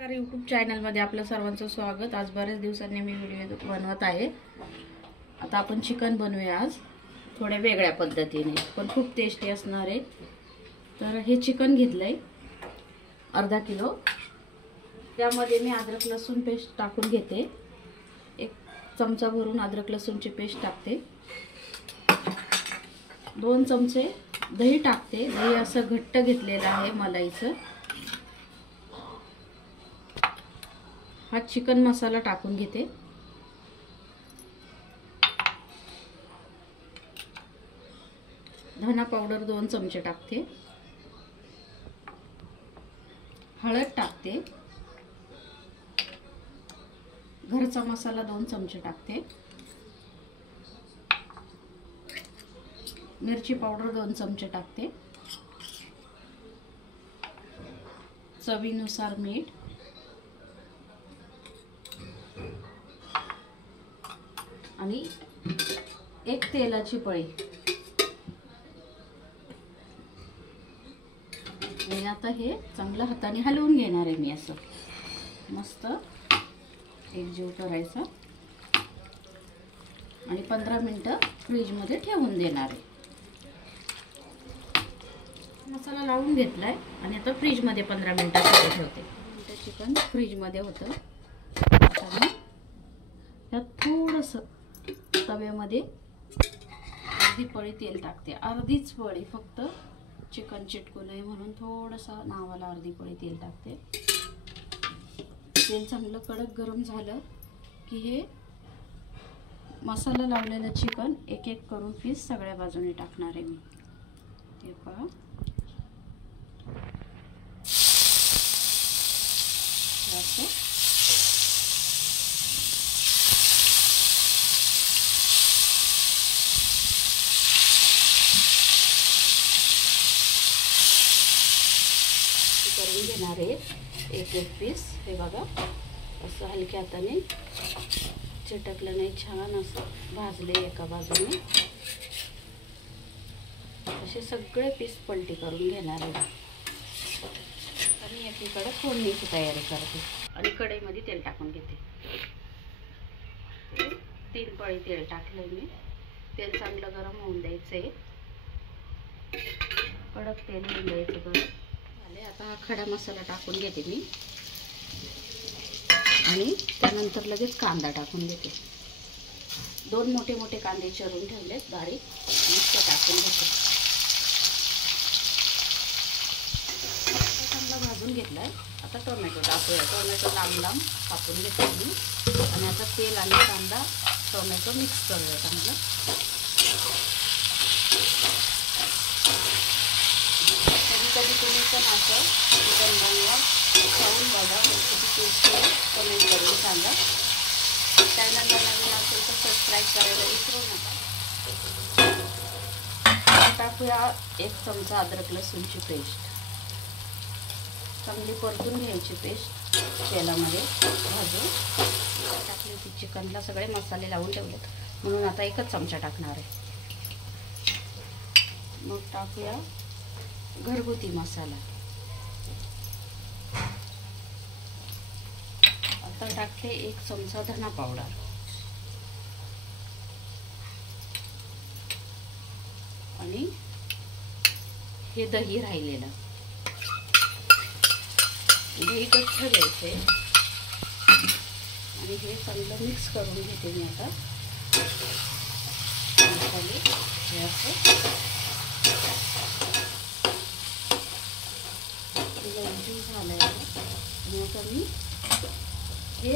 नमस्कार, यूट्यूब चॅनलमध्ये आपलं सर्वांचं स्वागत। आज बरेच दिवसांनी मी व्हिडिओ बनवत आहे। आता आपण चिकन बनवूया आज थोड्या वेगळ्या पद्धतीने, पण खूप टेस्टी असणार आहे। तर हे चिकन घेतलंय अर्धा किलो। त्यामध्ये मी अद्रक लसूण पेस्ट टाकून घेते। एक चमचा भरून अद्रक लसूणची पेस्ट टाकते। 2 चमचे दही टाकते। दही असं घट्ट घेतलेलं आहे मलाईचं। हा चिकन मसाला टाकून घेते। धना पावडर 2 चमचे टाकते। हळद टाकते। घरचा मसाला 2 चमचे टाकते। मिरची पावडर 2 चमचे टाकते। चवीनुसार मीठ, आणि एक तेलाची पळी। आणि आता हे चांगलं हाताने हलवून घेणार आहे मी। असं मस्त एकजीव करायचा आणि 15 मिनिटं फ्रीज मध्ये ठेवून देणार आहे। मसाला लावून घेतलाय आणि आता फ्रीज मध्ये 15 मिनिटासाठी ठेवते। चिकन फ्रीज मध्ये होतं। आता यात थोडंसं तव्यामध्ये अर्धी पळी तेल टाकते। अर्धीच पळी, फक्त चिकन चिटकू नये म्हणून थोडंसं नावाला अर्धी पळी तेल टाकते। तेल चांगलं कडक गरम झालं की हे मसाला लावलेलं चिकन एक एक करून पीस सगळ्या बाजूने टाकणार आहे मी। हे पहा, असं करून घेणार आहे एक एक पीस। हे बघा, असं हलक्या हाताने चिटकलं नाही, छान असं भाजले एका बाजूने। असे सगळे पीस पलटी करून घेणार आहे आणि एकीकडे फोडणीची तयारी करते। आणि कढईमध्ये तेल टाकून घेते। 3 पळी तेल टाकलंय मी। तेल चांगलं गरम होऊन द्यायचंय, कडक तेल होऊन द्यायचं गरम। आता हा खडा मसाला टाकून घेते मी आणि त्यानंतर लगेच कांदा टाकून घेते। 2 मोठे मोठे कांदे चिरून ठेवलेत बारीक, मस्त टाकून घेते। चांगला भाजून घेतलाय। आता टोमॅटो टाकूया। टोमॅटो लांब लांब कापून घेते मी आणि आता तेल आणि कांदा टोमॅटो मिक्स करूया चांगलं। कधी तुम्ही पण असं चिकन बनवा, खाऊन बघा, किती टेस्टी आहे, कमेंट करून सांगा। चॅनलला नवीन असेल तर सबस्क्राईब करायला विसरू नका। टाकूया 1 चमचा अद्रक लसूणची पेस्ट। चांगली परतून घ्यायची पेस्ट तेलामध्ये भाजून। टाकली ती चिकनला सगळे मसाले लावून ठेवलेत म्हणून आता 1च चमचा टाकणार आहे। मग टाकूया घरगुती मसाला। आता टाकते 1 चमचा धना पावडर आणि हे दही राहिलेलं। दही घट्ट घ्यायचे आणि हे चांगलं मिक्स करून घेते मी आता। मसाले हे असं झालंय आणि आता मी हे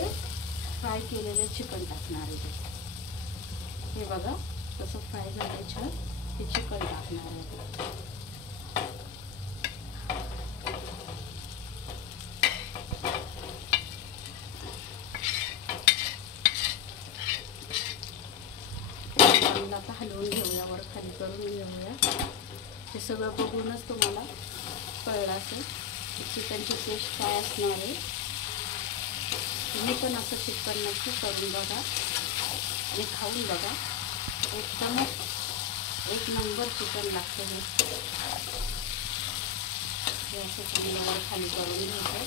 फ्राय केलेलं चिकन टाकणार आहे। हे बघा कसं फ्राय झालंय छान। हे चिकन टाकणार आहे। आता हलवून घेऊया, वर खाली करून घेऊया। हे सगळं बघूनच तुम्हाला कळलं असेल चिकनची टेस्ट काय असणार आहे। तुम्ही पण असं चिकन नक्की करून बघा आणि खाऊन बघा। एकदम 1 नंबर चिकन लागतं हे। असं चांगलं खाली करून घ्यायचं।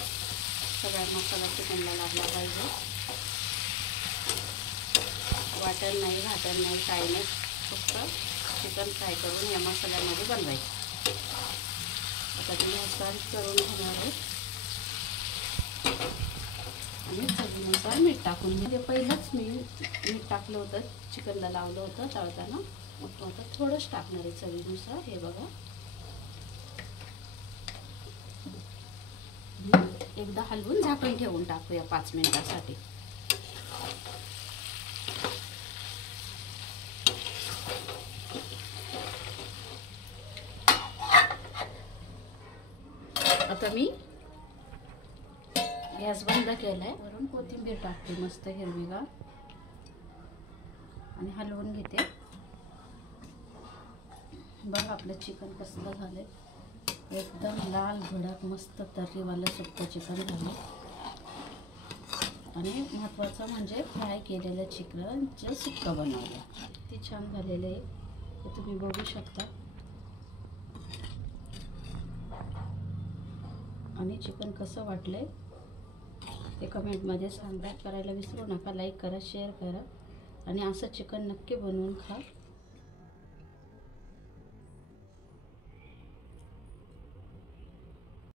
सगळा मसाला चिकनला लागला पाहिजे. वाटण नाही, घाटण नाही, काही नाही, फक्त चिकन फ्राय करून या मसाल्यामध्ये बनवायचं. आता मी मसाला करून घेणार आहे आणि चवीनुसार मीठ टाकून घे. पहिलंच मी मीठ टाकलं होतं, चिकनला लावलं होतं तळताना, मग आता थोडंच टाकणार आहे चवीनुसार. हे बघा, एकदा हलवून झाकण ठेवून टाकूया 5 मिनिटासाठी. आता मी गॅस बंद केलाय. वरून कोथिंबीर टाकते मस्त हिरवीगार आणि हलवून घेते. बघा आपलं चिकन कसं झालंय, एकदम लाल भडक मस्त तर्रीवालं सुक्कं चिकन झालं. आणि महत्त्वाचं म्हणजे फ्राय केलेलं चिकनचं सुक्कं बनवलं. किती छान झालेलं आहे हे तुम्ही बघू शकता. आणि चिकन कसं वाटलंय ते कमेंटमध्ये सांगा. करायला विसरू नका. लाईक करा, शेअर करा आणि असं चिकन नक्की बनवून खा.